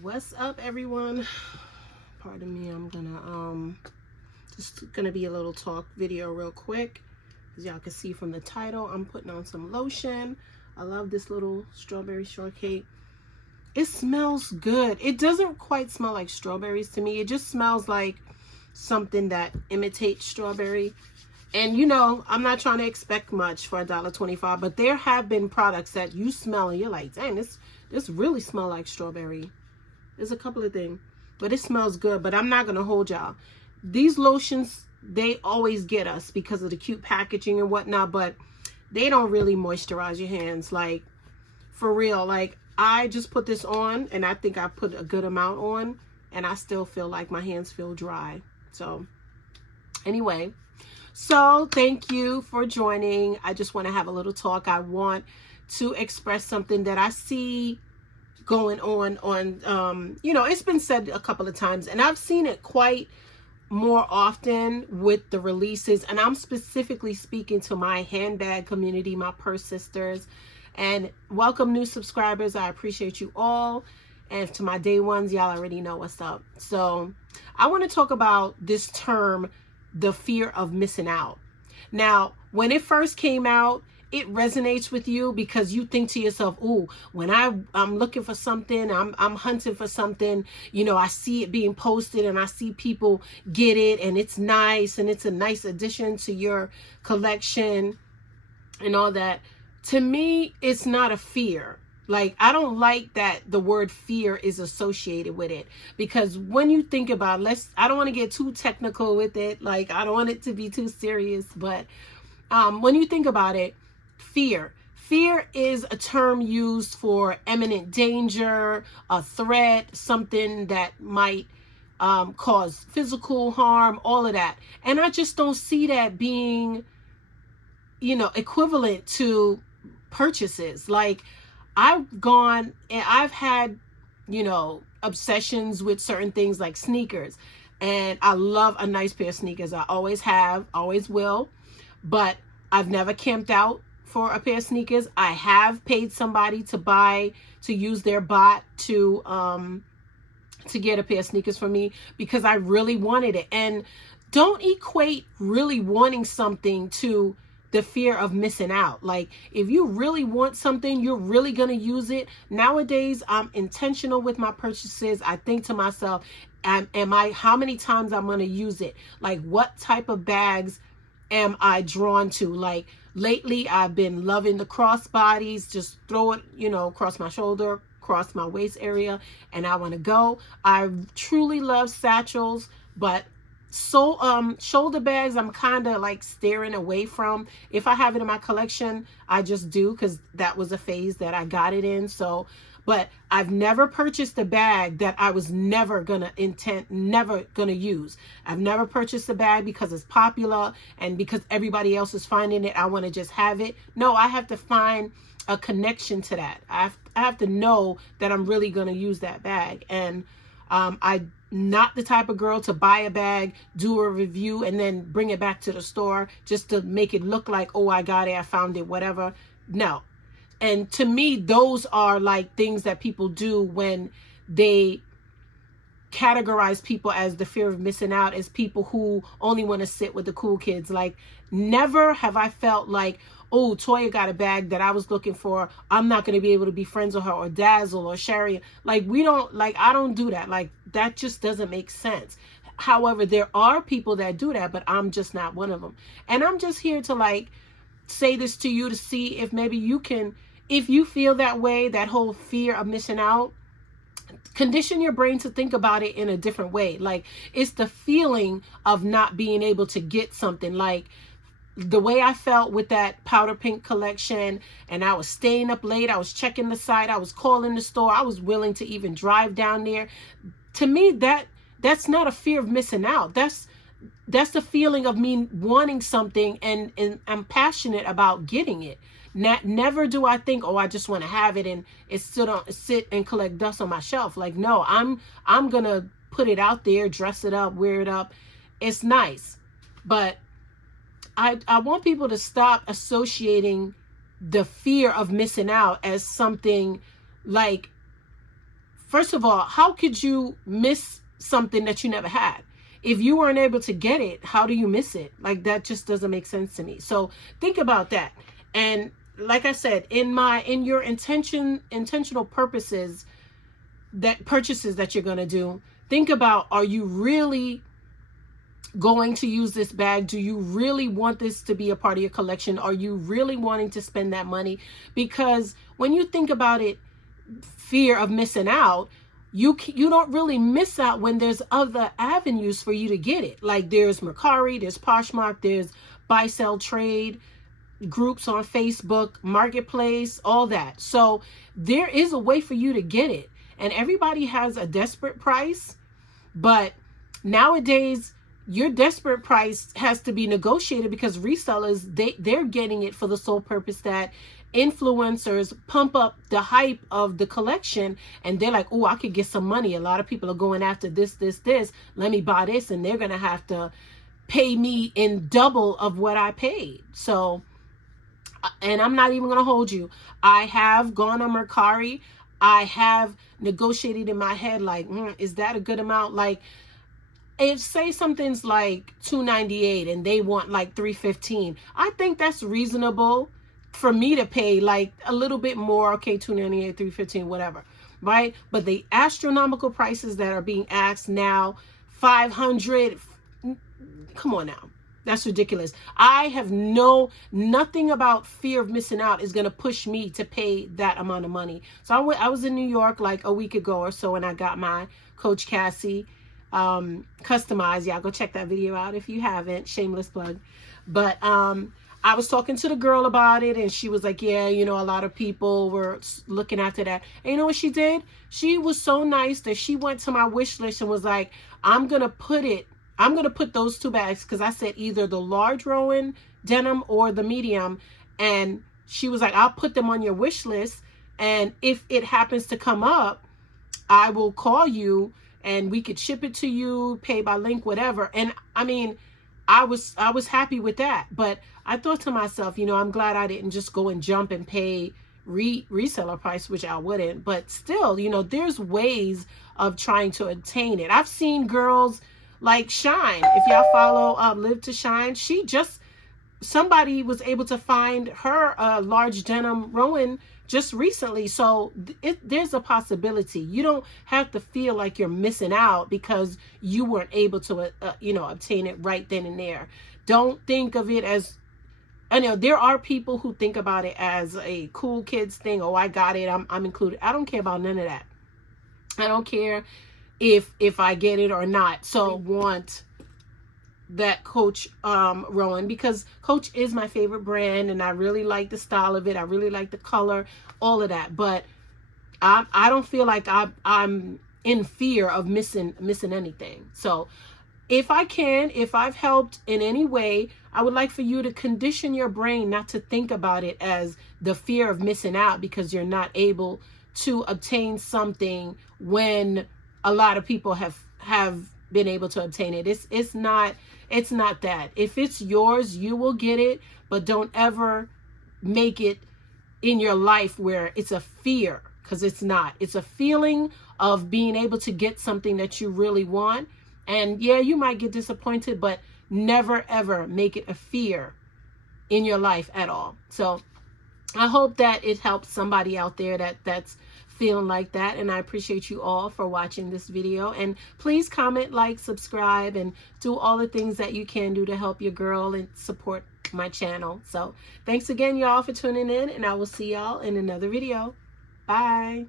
What's up, everyone? Pardon me, I'm gonna just gonna be a little talk video real quick. As y'all can see from the title, I'm putting on some lotion. I love this little strawberry shortcake. It smells good. It doesn't quite smell like strawberries to me. It just smells like something that imitates strawberry. And you know, I'm not trying to expect much for $1.25, but there have been products that you smell and you're like, dang, this really smells like strawberry. There's a couple of things, but it smells good. But I'm not going to hold y'all. These lotions, they always get us because of the cute packaging and whatnot, but they don't really moisturize your hands. Like, for real. Like, I just put this on, and I think I put a good amount on, and I still feel like my hands feel dry. So, anyway. So, thank you for joining. I just want to have a little talk. I want to express something that I see going on, you know, it's been said a couple of times, and I've seen it quite more often with the releases, and I'm specifically speaking to my handbag community, my purse sisters, and welcome new subscribers. I appreciate you all. And to my day ones, y'all already know what's up. So I want to talk about this term, the fear of missing out. Now, when it first came out, it resonates with you because you think to yourself, oh, when I'm looking for something, I'm hunting for something, you know, I see it being posted and I see people get it and it's nice and it's a nice addition to your collection and all that. To me, it's not a fear. Like, I don't like that the word fear is associated with it, because when you think about, I don't want to get too technical with it. Like, I don't want it to be too serious, but when you think about it, fear is a term used for imminent danger, a threat, something that might cause physical harm, all of that. And I just don't see that being, you know, equivalent to purchases. Like, I've gone and I've had, you know, obsessions with certain things like sneakers, and I love a nice pair of sneakers. I always have, always will, but I've never camped out for a pair of sneakers. I have paid somebody to use their bot to get a pair of sneakers for me because I really wanted it. And don't equate really wanting something to the fear of missing out. Like, if you really want something, you're really going to use it. Nowadays, I'm intentional with my purchases. I think to myself, how many times I'm going to use it? Like, what type of bags am I drawn to? Like, lately, I've been loving the crossbodies. Just throw it, you know, across my shoulder, across my waist area, and I want to go. I truly love satchels, but shoulder bags, I'm kind of like staring away from. If I have it in my collection, I just do, because that was a phase that I got it in. So, but I've never purchased a bag that I was never gonna use. I've never purchased a bag because it's popular and because everybody else is finding it, I want to just have it. No, I have to find a connection to that. I have to know that I'm really gonna use that bag. And I'm not the type of girl to buy a bag, do a review, and then bring it back to the store just to make it look like, oh, I got it, I found it, whatever. No. And to me, those are like things that people do when they categorize people as the fear of missing out, as people who only want to sit with the cool kids. Like, never have I felt like, oh, Toya got a bag that I was looking for, I'm not going to be able to be friends with her, or Dazzle or Sherry. Like, I don't do that. Like, that just doesn't make sense. However, there are people that do that, but I'm just not one of them. And I'm just here to like say this to you to see if maybe you can, if you feel that way, that whole fear of missing out, condition your brain to think about it in a different way. Like, it's the feeling of not being able to get something. Like, the way I felt with that powder pink collection, and I was staying up late, I was checking the site, I was calling the store, I was willing to even drive down there. To me, that's not a fear of missing out. That's the feeling of me wanting something, and I'm passionate about getting it. Never do I think, oh, I just want to have it and sit and collect dust on my shelf. Like, no, I'm gonna put it out there, dress it up, wear it up. It's nice, but I want people to stop associating the fear of missing out as something like first of all, how could you miss something that you never had? If you weren't able to get it, how do you miss it? Like, that just doesn't make sense to me. So think about that. And like I said, in your intentional purposes, that purchases that you're going to do, think about, are you really going to use this bag? Do you really want this to be a part of your collection? Are you really wanting to spend that money? Because when you think about it, fear of missing out, you don't really miss out when there's other avenues for you to get it. Like, there's Mercari, there's Poshmark, there's buy, sell, trade groups on Facebook, Marketplace, all that. So there is a way for you to get it. And everybody has a desperate price, but nowadays your desperate price has to be negotiated, because resellers, they're getting it for the sole purpose that influencers pump up the hype of the collection, and they're like, oh, I could get some money. A lot of people are going after this. Let me buy this, and they're going to have to pay me in double of what I paid. So, and I'm not even going to hold you. I have gone on Mercari. I have negotiated in my head, like, is that a good amount? Like, if say something's like $298 and they want like $315, I think that's reasonable for me to pay like a little bit more. Okay, $298, $315, whatever, right? But the astronomical prices that are being asked now, $500, come on now. That's ridiculous. I have nothing about fear of missing out is going to push me to pay that amount of money. So I was in New York like a week ago or so, and I got my Coach Cassie customized. Y'all go check that video out if you haven't. Shameless plug. But I was talking to the girl about it, and she was like, yeah, a lot of people were looking after that. And you know what she did? She was so nice that she went to my wish list and was like, I'm going to put those two bags, because I said either the large Rowan denim or the medium. And she was like, I'll put them on your wish list. And if it happens to come up, I will call you and we could ship it to you, pay by link, whatever. And I mean, I was happy with that. But I thought to myself, I'm glad I didn't just go and jump and pay reseller price, which I wouldn't. But still, there's ways of trying to obtain it. I've seen girls like Shine. If y'all follow Live to Shine, somebody was able to find her large denim Rowan just recently. So there's a possibility. You don't have to feel like you're missing out because you weren't able to obtain it right then and there. Don't think of it as, I know there are people who think about it as a cool kids thing. Oh, I got it, I'm included. I don't care about none of that. I don't care if I get it or not. So I want that Coach Rowan, because Coach is my favorite brand, and I really like the style of it. I really like the color, all of that. But I don't feel like I'm in fear of missing anything. So if I've helped in any way, I would like for you to condition your brain not to think about it as the fear of missing out because you're not able to obtain something when a lot of people have been able to obtain it. It's not that. If it's yours, you will get it, but don't ever make it in your life where it's a fear, because it's not. It's a feeling of being able to get something that you really want. And yeah, you might get disappointed, but never ever make it a fear in your life at all. So I hope that it helps somebody out there that's feeling like that. And I appreciate you all for watching this video. And please comment, like, subscribe, and do all the things that you can do to help your girl and support my channel. So thanks again, y'all, for tuning in, and I will see y'all in another video. Bye.